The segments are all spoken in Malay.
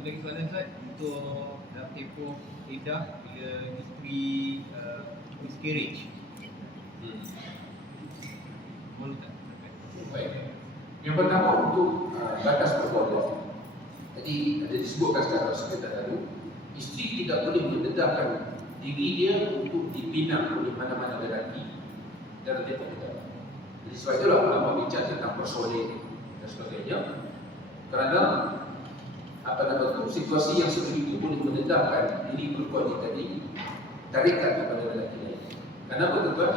satu lagi soalan Ustaz, untuk dalam tempoh iddah bila isteri miscarriage. Boleh tak? Baik. Yang pertama untuk batas perbuatan. Jadi ada disebutkan secara sekitar tadi, isteri tidak boleh mendedahkan diri dia untuk dibina oleh mana-mana lelaki dalam tempoh iddah. Jadi sebab itulah ulama bincang tentang persolek dan sebagainya. Kerana apa nama tu, situasi yang seperti itu boleh mendedahkan diri perempuan ini tadi tarikan kepada lelaki lain. Kenapa tuan-tuan?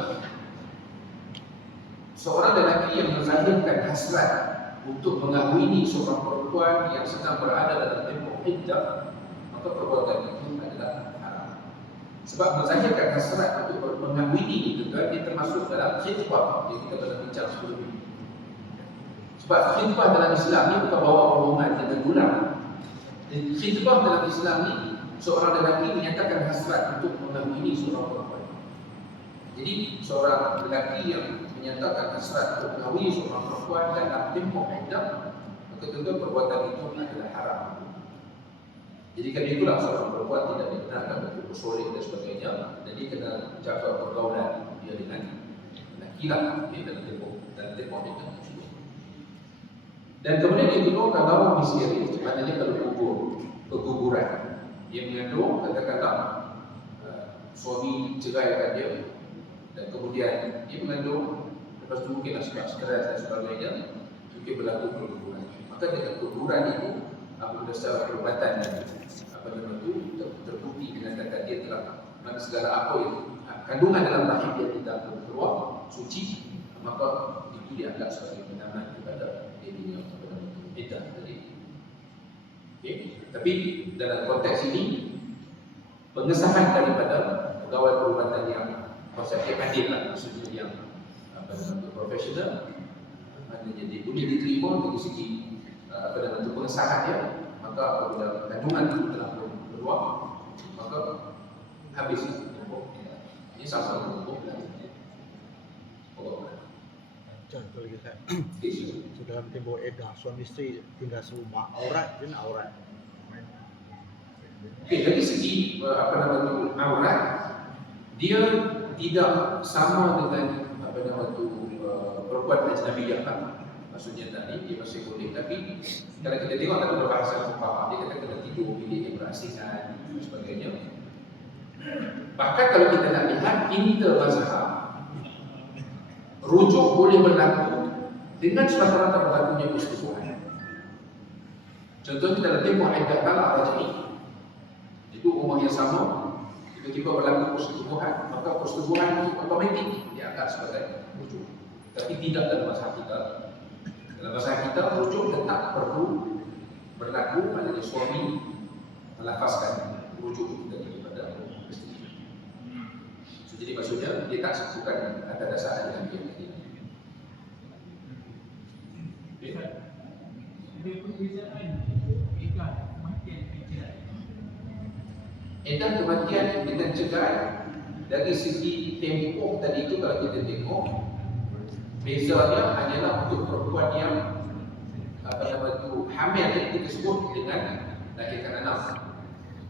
Seorang lelaki yang menzahirkan hasrat untuk mengahwini seorang perempuan yang sedang berada dalam tempoh iddah, maka perbuatan itu adalah haram. Sebab menzahirkan hasrat untuk mengahwini itu kan, dia termasuk dalam khitbah yang kita pernah bincang sebelum ini. Sebab khitbah dalam Islam ni bukan bawa omongan dengan gula. Khitbah dalam Islam ni, seorang lelaki menyatakan hasrat untuk mengahwini seorang perempuan. Jadi seorang lelaki yang menyatakan hasrat untuk mengahwini seorang perempuan dalam tempoh iddah, maka tentu perbuatan itu adalah haram. Jadi kerana itulah seorang perempuan tidak dibenarkan untuk bersolek dan sebagainya. Jadi kena jaga pergaulan dia dengan lelaki-lelaki dalam tempoh iddah. Dan kemudian yang kedua, kalau miscarriage, maknanya kalau keguguran, dia mengandung, katakanlah suami ceraikan dia, dan kemudian dia mengandung, lepas tu mungkinlah sebab stres dan sebagainya, mungkin berlaku keguguran. Maka dengan keguguran itu, apabila secara perubatan apa nama itu terbukti menyatakan dia telah mana segala apa itu kandungan dalam rahim dia tidak keluar suci, maka itu dianggap sebagai penamaan kepada dirinya kepada iddah tadi. Okay. Tapi dalam konteks ini pengesahan daripada pegawai perubatan yang konsepnya adil lah, maksudnya yang profesional, maknanya dia boleh diterima dari segi pengesahannya. Maka apabila kandungan itu telah keluar, maka habis tempoh. Ini sama-sama tempoh. Contoh lagi saya, sudah tempoh iddah, suami isteri tinggal serumah, aurat je nak aurat. Okey, dari segi apa nama tu aurat, dia tidak sama dengan apa nama tu perempuan ajnabiyah kan. Maksudnya tadi dia masih boleh, tapi kalau kita tengok dalam berbahasa fuqaha, dia kata kena tidur bilik yang berasingan dan sebagainya. Bahkan kalau kita nak lihat intermazhab, rujuk boleh berlaku dengan semata-mata berlakunya persetubuhan. Contohnya dalam tempoh iddah talak raj'i, itu umur yang sama, tiba-tiba berlaku persetubuhan, maka persetubuhan itu otomatik dianggap sebagai rujuk. Tapi tidak dalam mazhab kita. Dalam mazhab kita, rujuk tetap perlu berlaku, maknanya suami melafazkan rujuk itu daripada isteri. So, jadi maksudnya dia tak sebutkan atas dasar ajaran dia tadi. Ada perbezaan iddah kematian dan cerai. Iddah kematian dengan cerai dari segi tempoh tadi itu, kalau kita tengok bezanya hanyalah untuk perempuan yang apa nama itu hamil, kita sebut dengan lahirkan anak.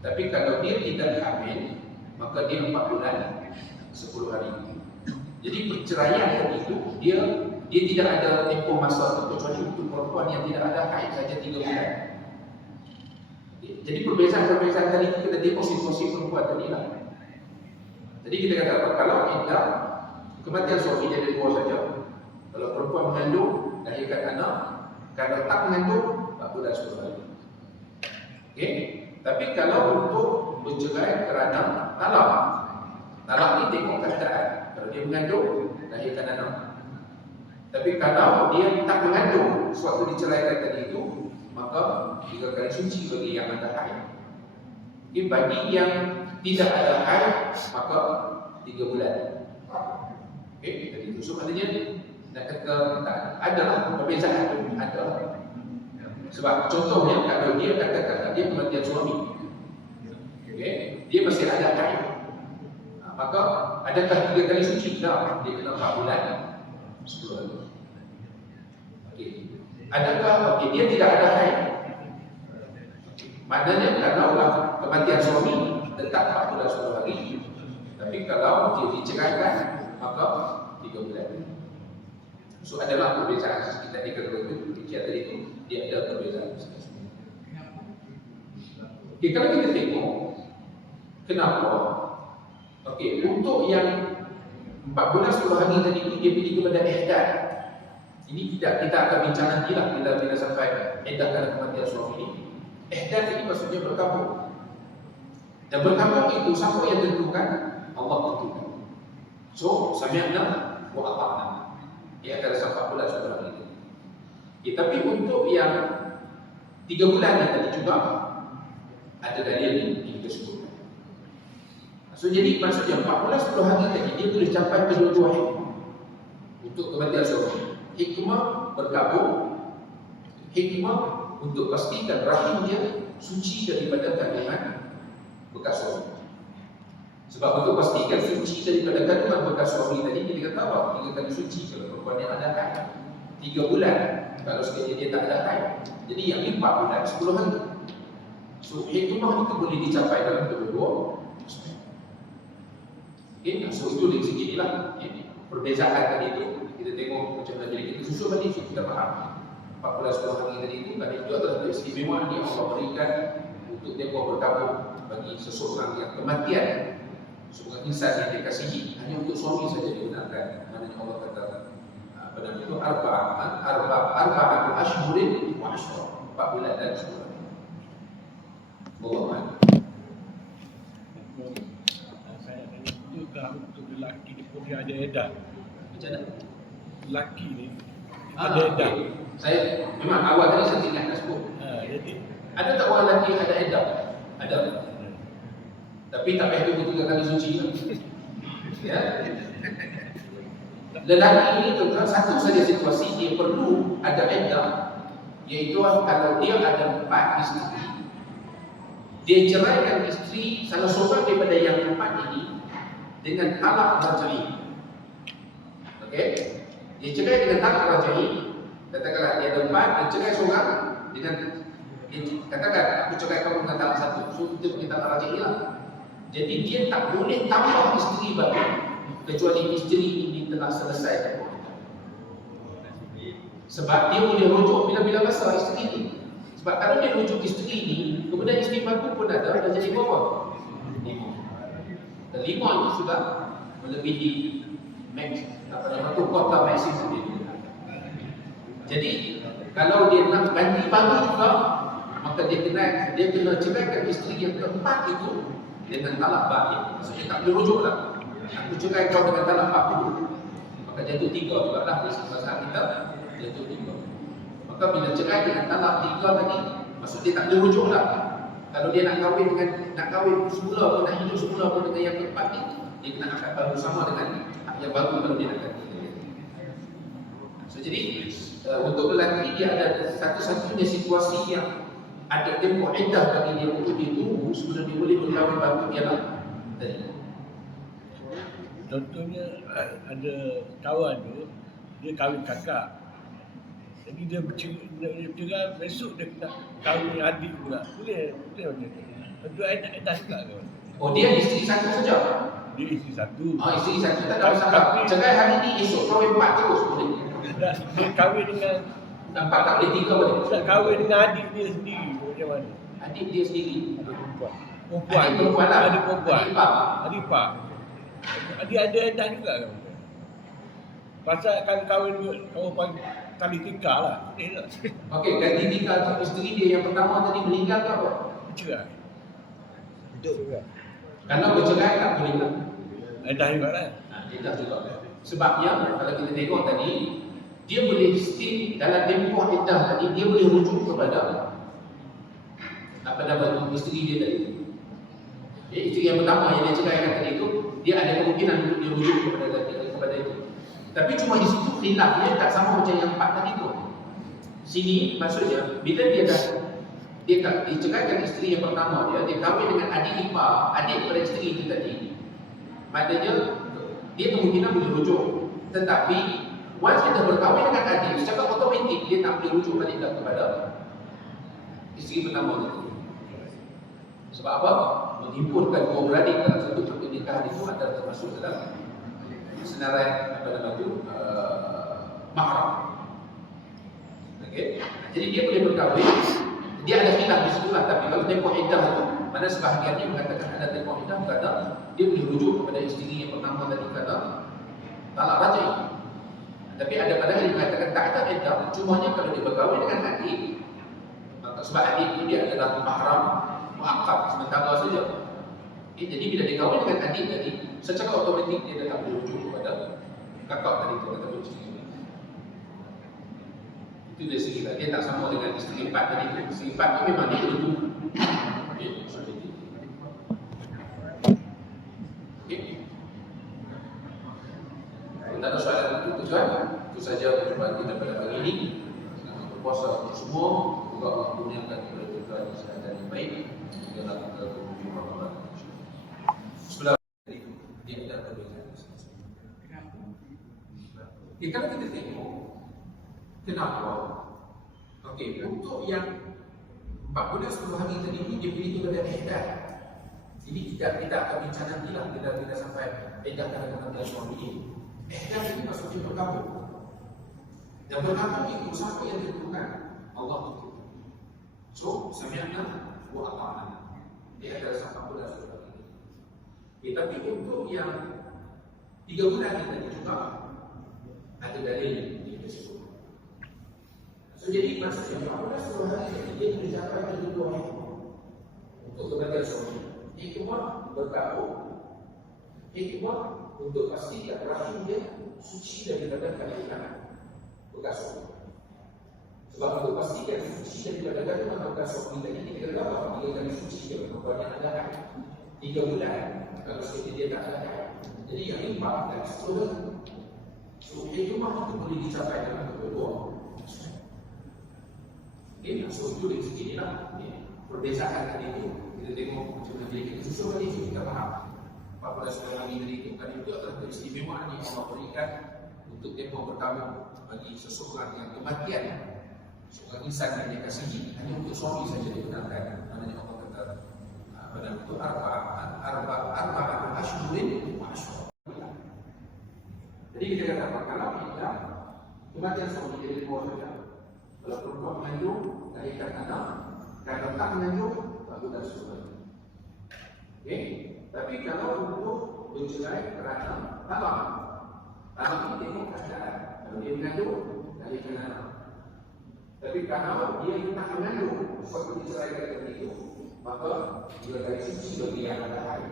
Tapi kalau dia tidak hamil, maka dia 4 bulan 10 hari. Jadi perceraian tadi itu dia tidak ada tempoh masa, kecuali untuk perempuan yang tidak ada haid saja 3 bulan. Jadi perbezaan-perbezaan tadi itu kita tengok situasi perempuan tadi lah. Jadi kita kata apa? Kalau iddah kematian suami dia ada 2 saja. Kalau perempuan mengandung, lahirkan anak. Kalau tak mengandung, 4 bulan 10 hari. Okay? Tapi kalau untuk bercerai kerana talak ni tengok keadaan. Kalau dia mengandung, lahirkan anak. Tapi kalau dia tak mengandung sewaktu diceraikan tadi itu, maka 3 kali suci bagi yang ada haid. Okay, bagi yang tidak ada haid, maka 3 bulan. Okay, jadi itu so, maknanya nak kata tak adalah perbezaan, ada. Sebab contohnya kalau dia katakan dia kematian suami, okay, dia masih ada haid, maka adakah 3 kali suci? Tak, dia kena 4 bulan 10 hari. Okay. Adakah dia tidak ada haid? Maknanya kalaulah kematian suami tetap 4 bulan 10 hari, tapi kalau dia diceraikan maka 3 bulan. So adalah perbezaan kita di kedua itu, tadi itu dia ada perbezaan. Okay, kalau kita tengok kenapa? Okey, untuk yang 4 bulan 10 hari tadi itu dia pergi kepada ihdan. Ini kita akan bincang nanti lah bila sampai ihdan dalam kematian suami ini. Ihdan ini maksudnya berkabung. Dan berkabung itu siapa yang tentukan? Allah tentukan. So, sami'na wa ata'na. Dia akan sampai 4 bulan 10 hari itu. Okay, tapi untuk yang 3 bulan yang tadi juga ada dalil yang kita sebutkan. So jadi maksudnya 4 bulan 10 hari tadi dia boleh capai kedua-dua hikmah untuk kematian suami. Hikmah berkabung, hikmah untuk pastikan rahim dia suci daripada kandungan bekas suami. Sebab untuk pastikan suci daripada kandungan bekas suami tadi kita kata apa? 3 kali suci kalau perempuan yang ada haid. 3 bulan kalau sekiranya dia tak ada haid. Jadi yang 4 bulan 10 hari. So hikmah itu boleh dicapai dalam kedua-dua aspek. Okay, so itu dari segi inilah perbezaan tadi itu kita tengok macam mana jadi kita susun tadi kita faham 14 hari tadi itu tadi itu adalah keistimewaan yang Allah berikan untuk mereka berkabung bagi seseorang yang kematian seorang insan yang dikasihi hanya untuk suami saja digunakan. Maknanya Allah kata apa nama itu arba'atul ashhurin wa ashra 4 bulan dan 10 hari. Allah Saya tanya itu kalau untuk lelaki ni pun dia ada edah. macam mana? Lelaki ni ada edah. Okay. Saya memang awal tadi saya ingat nak sebut. Jadi Ada tak orang lelaki ada edah? Ada. Tapi tak payah tunggu 3 kali suci lah. Ya. Lelaki ini tuan satu saja situasi dia perlu ada edah, iaitu kalau dia ada 4 isteri. Dia ceraikan isteri salah seorang daripada yang 4 ini dengan talak raj'i. Okey? Dia cerai dengan talak raj'i. Katakanlah dia ada 4, dia cerai seorang dengan katakan aku cerai kamu dengan talak 1. So kita punya talak raj'i lah. Jadi dia tak boleh tambah isteri baru kecuali isteri ini telah selesai. Sebab dia boleh rujuk bila-bila masa isteri ini. Sebab kalau dia rujuk isteri ini, kemudian isteri baru pun ada, dah jadi berapa? 5. Dan 5 itu sudah melebihi max, apa nama tu, kuota maksimum dia. Jadi kalau dia nak ganti baru juga, maka dia kena ceraikan isteri yang keempat itu dengan talak baik. Maksudnya tak boleh rujuk lah. Aku cerai kau dengan talak 40, maka jatuh 3 juga lah. Masalah kita jatuh 3. Maka bila cerai dengan talak 3 tadi, maksud dia tak boleh rujuk lah. Kalau dia nak kahwin semula pun, nak hidup semula pun dengan yang keempat ni, dia kena akad baru sama dengan yang baru kalau dia nak ganti. So jadi untuk lelaki dia ada satu-satunya situasi yang ada tempoh iddah bagi dia untuk dia tunggu sebelum dia boleh berkahwin baru ialah tadi. contohnya ada kawan tu dia kahwin kakak. Jadi dia bercerai besok dia nak kahwin adik pula. Boleh macam tu. Tentu edah juga ke? Oh, dia isteri satu saja. Dia isteri satu. Isteri satu tak ada masalah. Cerai hari ni, esok kahwin 4 terus boleh. Dia kahwin dengan 4 tak boleh, 3 boleh. tak kahwin dengan adik dia sendiri macam mana? Adik dia sendiri. Perempuan. Adik perempuan lah. Adik perempuan. Adik ipar. Adik ipar. Adik ada edah juga ke? Pasal kan kahwin kali tikar lah. Boleh tak? Okey, ganti tikar tu isteri dia yang pertama tadi meninggal ke apa? Cerai. Hidup juga. Kalau bercerai tak boleh lah. Edah juga lah. Edah juga. Sebabnya kalau kita tengok tadi, dia boleh still dalam tempoh edah tadi, dia boleh rujuk kepada apa nama isteri dia tadi. Isteri yang pertama yang dia ceraikan tadi itu, dia ada kemungkinan untuk dia rujuk kepada itu. Tapi cuma di situ khilaf dia tak sama macam yang 4 tadi tu. Sini maksudnya bila dia ceraikan isteri yang pertama dia kahwin dengan adik ipar, adik kepada isteri itu tadi. Maknanya dia kemungkinan boleh rujuk. Tetapi once dia dah berkahwin dengan adik, secara otomatik dia tak boleh rujuk balik kepada isteri pertama itu. Sebab apa? Menghimpunkan dua beradik dalam satu pernikahan itu adalah termasuk dalam senarai apa nama itu mahram. Okey. Jadi dia boleh berkahwin. Dia ada khilaf di situ lah. Tapi kalau tempoh iddah itu, mana sebahagiannya mengatakan ada tempoh iddah kerana dia boleh rujuk kepada isteri yang pertama tadi kerana talak raj'i. Tapi ada pada yang mengatakan tak ada iddah. Cumanya kalau dia berkahwin dengan adik, maka sebab adik itu dia adalah mahram muakkad sementara saja. Okay, jadi bila dia kahwin dengan adik tadi, secara automatik dia dah tak boleh rujuk kepada kakak tadi tu ataupun isteri. Itu dari segi lah. Dia tak sama dengan isteri empat tadi tu. Isteri empat tu memang dia dulu. Okay, seperti itu. Okay. Kalau tak ada soalan itu, tuan, itu saja perjumpaan kita pada pagi ini. Selamat berpuasa untuk semua. Semoga Allah kurniakan kepada kita kesehatan yang baik. Dalam kita berhubung Ramadan. Bismillah. Dia tidak berbeza. Kalau kita tengok, kenapa? Okey, untuk yang 14 hari tadi ini dia pilih kepada ihdah. Jadi kita akan bincang nantilah kita sampai ihdah kepada suami ini. Ihdah ini maksudnya berkabung. Dan berkabung itu siapa yang ditentukan? Allah itu. So, sami'na wa ata'na. Dia adalah siapa pula seperti ini. Tapi untuk yang 3 bulan kita juga ada dalil di tersebut. So, jadi maksudnya apabila sebuah hari dia mencapai kebutuhan untuk kebahagiaan suami, hikmah berkabung, hikmah untuk pastikan rahim dia suci daripada kandungan bekas suami. Sebab untuk pastikan suci daripada kandungan bekas suami tadi kita kena tahu 3 kali suci dia berapa ada air 3 bulan kalau sekali dia tak ada air. Jadi yang 5 dan 10 so, hikmah itu boleh dicapai dengan kedua. Okay, so itu dari segi ni lah. Perbezaan tadi itu kita tengok macam mana dia susu tadi itu kita faham. 14 hari tadi itu kan itu adalah keistimewaan yang Allah berikan untuk tempoh pertama bagi seseorang yang kematian seorang insan yang dia kasihi hanya untuk suami saja digunakan. Namanya Allah kata pada itu arba ashhurin wa ashhur. Jadi kita katakan kalau kita kematian suami jadi dua saja. Kalau perempuan mengandung, lahirkan anak, kalau tak mengandung, baru dah suami. Okay? Tapi kalau untuk bercerai kerana talak ini tengok keadaan. Kalau dia mengandung, lahirkan anak. Tapi kalau dia tak mengandung, suatu diceraikan dari itu, maka dia dari suci bagi yang ada air.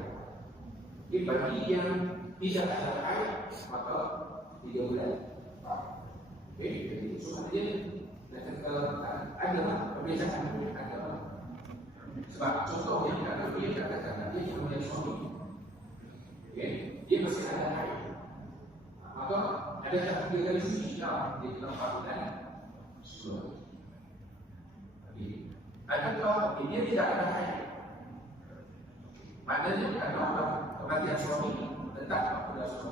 Okay? Bagi yang tidak ada air, maka 3 bulan. Okay? Jadi soalnya adalah perbezaan agama. Sebab contoh yang ada dia katakan dia yang menjadi suami, okay? Dia masih ada air. Maka ada tak 3 kali suci tak di dalam 4 bulan? Adakah dia tidak ada air? Maknanya kalau kematian suami tetap pada suami.